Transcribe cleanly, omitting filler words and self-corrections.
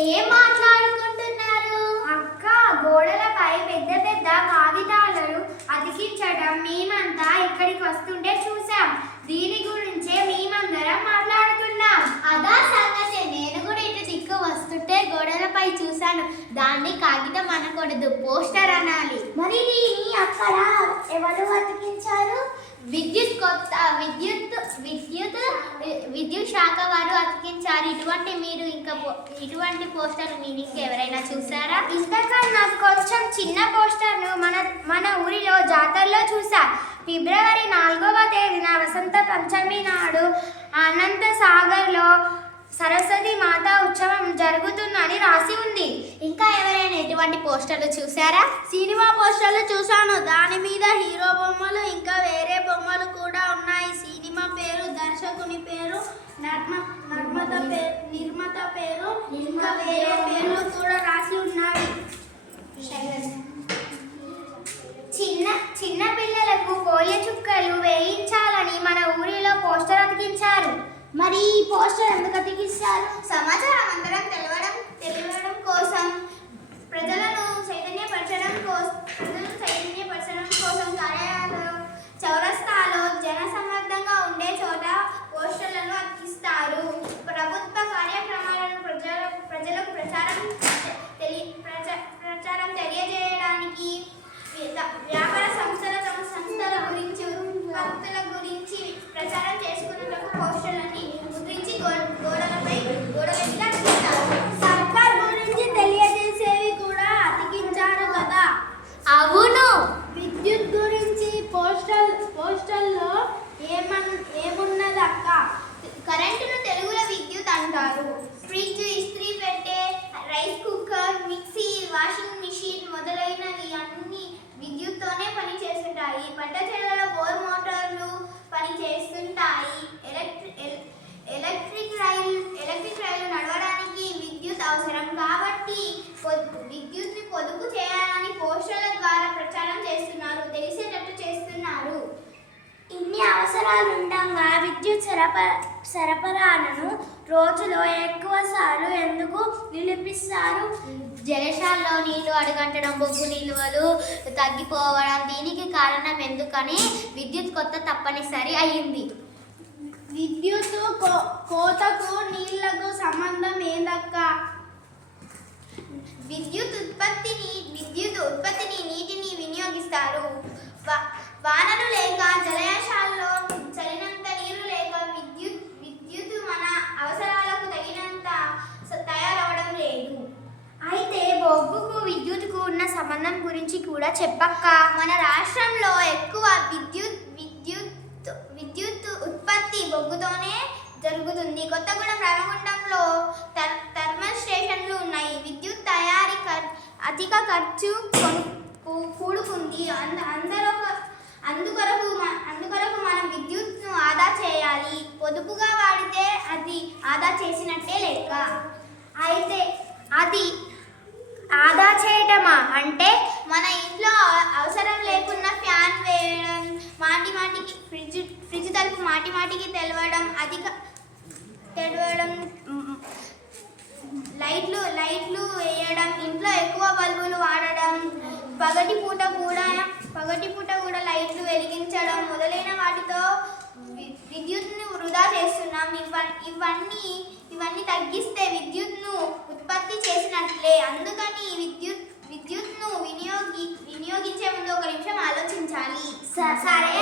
ఏం మాట్లాడుకుంటున్నారు? అక్క, గోడలపై పెద్ద పెద్ద కాగితాలను అతికించడం మేమంతా ఇక్కడికి వస్తుంటే చూసాం. దీని గురించే మేమందరం మాట్లాడుతున్నాం. అదా సంగతి. నేను కూడా ఇటు దిక్కు వస్తుంటే గోడలపై చూశాను. దాన్ని కాగితం అనకూడదు, పోస్టర్ అనాలి. మరి దీన్ని అక్కడ ఎవరు అతికించారు? విద్యుత్ శాఖ వారు అతికించారు. ఇటువంటి పోస్టర్ మీరు ఇంకెవరైనా చూసారా? ఇంతకన్నా కొంచెం చిన్న పోస్టర్ను మన ఊరిలో జాతరలో చూసా. ఫిబ్రవరి 4వ తేదీన వసంత పంచమి నాడు అనంత సాగర్లో సరస్వతి మాతా ఉత్సవం జరుగుతుందని రాసి ఉంది. ఇంకా ఎవరైనా ఎటువంటి పోస్టర్లు చూసారా? సినిమా పోస్టర్లు చూశాను. దాని మీద హీరో బొమ్మలు ఇంకా వేరే బొమ్మలు కూడా ఉన్నాయి. సినిమా పేరు, దర్శకుని పేరు, నిర్మాత పేరు, ఇంకా వేరే పేర్లు కూడా రాసి ఉన్నాయి. చిన్న పిల్లలకు పోలియో చుక్కలు వేయించాలని మన ఊరిలో పోస్టర్ అతికించారు. మరి ఈ పోస్టర్ ఎందుకు అతికిస్తారు? సమాచారం అందరం తెలియడం కోసం, ప్రజలను చైతన్యపరచడం కోసం కార్యాలయాలు, చౌరస్తాలో జనసమ్మర్దంగా ఉండే చోట పోస్టర్లను అతికిస్తారు. ప్రభుత్వ కార్యక్రమాలను ప్రజలకు ప్రచారం తెలియజేయడానికి, వ్యాపార సంస్థల తమ సంస్థల గురించి, ఉత్పత్తుల గురించి ప్రచారం చేసుకునేందుకు పోస్టర్లని ముద్రించి గోడలపై అతికిస్తారు. సర్కార్ గురించి తెలియజేసేవి కూడా అతికించారు కదా? అవును. విద్యుత్ గురించి పోస్టర్లో ఏమున్నదక్క? కరెంటును తెలుగులో విద్యుత్ అంటారు. ఫ్రిడ్జ్, ఇస్త్రీ పెట్టే, rice cooker, mixie, washing machine మొదలైనవి అన్ని విద్యుత్తోనే పని చేస్తుంటాయి. పంట చేలలో బోర్ మోటార్లు పని చేస్తుంటాయి. ఎలక్ట్రిక్ రైలు నడవడానికి విద్యుత్ అవసరం కాబట్టి విద్యుత్ని పొదుపు చేయాలని పోస్టర్ల ద్వారా ప్రచారం చేస్తున్నారు, తెలిసేటట్టు చేస్తున్నారు. ఇన్ని అవసరాలు ఉండగా విద్యుత్ సరఫరాను రోజులో ఎక్కువ సార్లు ఎందుకు నిలిపిస్తారు? జలశాలలో నీళ్లు అడుగంటడం, బొగ్గు నిల్వలు తగ్గిపోవడం, దీనికి కారణం ఎందుకని విద్యుత్ కొత్త తప్పనిసరి అయ్యింది. విద్యుత్ కోతకు నీళ్లకు సంబంధం ఏందక్క? విద్యుత్ ఉత్పత్తిని నీటిని వినియోగిస్తారు. వానలు లేక, జలాశయాల్లో చలినంత నీరు లేక విద్యుత్ మన అవసరాలకు తగినంత తయారవడం లేదు. అయితే బొగ్గుకు విద్యుత్కు ఉన్న సంబంధం గురించి కూడా చెప్పక్క. మన రాష్ట్రంలో ఎక్కువ విద్యుత్ ఉత్పత్తి బొగ్గుతోనే జరుగుతుంది. కొత్తగూడెం, రామగుండంలో థర్మల్ స్టేషన్లు ఉన్నాయి. విద్యుత్ తయారీ అధిక ఖర్చు కూడుకుంది. అందుకొరకు మనం విద్యుత్ను ఆదా చేయాలి. పొదుపుగా వాడితే అది ఆదా చేసినట్టే లెక్క. అయితే అది ఆదా చేయటమా అంటే? మన ఇంట్లో అవసరం లేకున్నా ఫ్యాన్ వేయడం, మాటికి ఫ్రిడ్జ్ తలుపు మాటికి తెరవడం, లైట్లు వేయడం, ఇంట్లో ఎక్కువ బల్బులు వాడడం, పగటిపూట కూడా లైట్లు వెలిగించడం మొదలైన వాటితో విద్యుత్ను వృధా చేస్తున్నాం. ఇవన్నీ తగ్గిస్తే విద్యుత్ను ఉత్పత్తి చేసినట్లే. అందుకని విద్యుత్ను వినియోగించే ముందు ఒక నిమిషం ఆలోచించాలి. సరే